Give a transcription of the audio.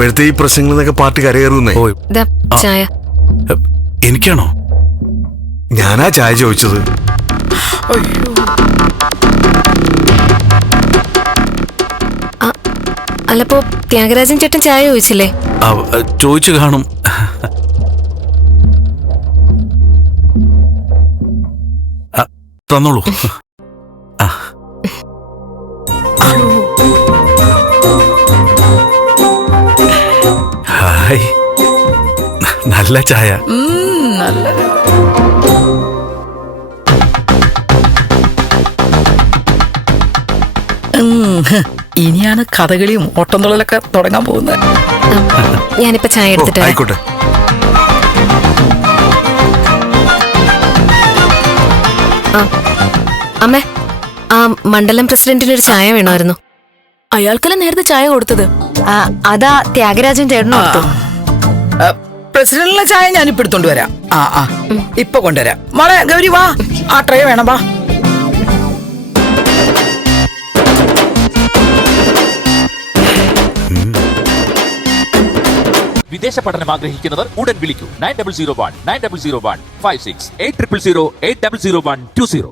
ഇപ്പോഴത്തെ ഈ പ്രശ്നങ്ങളിൽ നിന്നൊക്കെ പാർട്ടി കരകയറുന്നേ. ദാ ചായ. എനിക്കാണോ? ഞാനാ ചായ ചോദിച്ചത്. അല്ലപ്പോ ത്യാഗരാജൻ ചേട്ടൻ ചായ ചോദിച്ചില്ലേ? ചോദിച്ചു കാണും. തന്നോളൂ. ഹായ്, നല്ല ചായ. ഇനിയാണ് കഥകളിയും ഓട്ടംതുള്ളലൊക്കെ തുടങ്ങാൻ പോകുന്നത്. ഞാനിപ്പോ ചായ എടുത്തിട്ട്. ആയിക്കോട്ടെ. അമ്മേ, ആ മണ്ഡലം പ്രസിഡന്റിനൊരു ചായ വേണമായിരുന്നു. അയാൾക്കല്ല നേരത്തെ ചായ കൊടുത്തത്. അതാ ത്യാഗരാജൻ ചേട്ടനും കൊടുത്തു. പ്രസിഡന്റിലെ ചായ ഞാൻ ഇപ്പൊ എടുത്തോണ്ട് വരാം. ഇപ്പൊ കൊണ്ടുവരാം. മോളെ ഗൗരി വാ, ആ ട്രേ വേണം വാ. വിദേശ പഠനം ആഗ്രഹിക്കുന്നവർ ഉടൻ വിളിക്കൂ 9001 9001 56 8000 8001 20.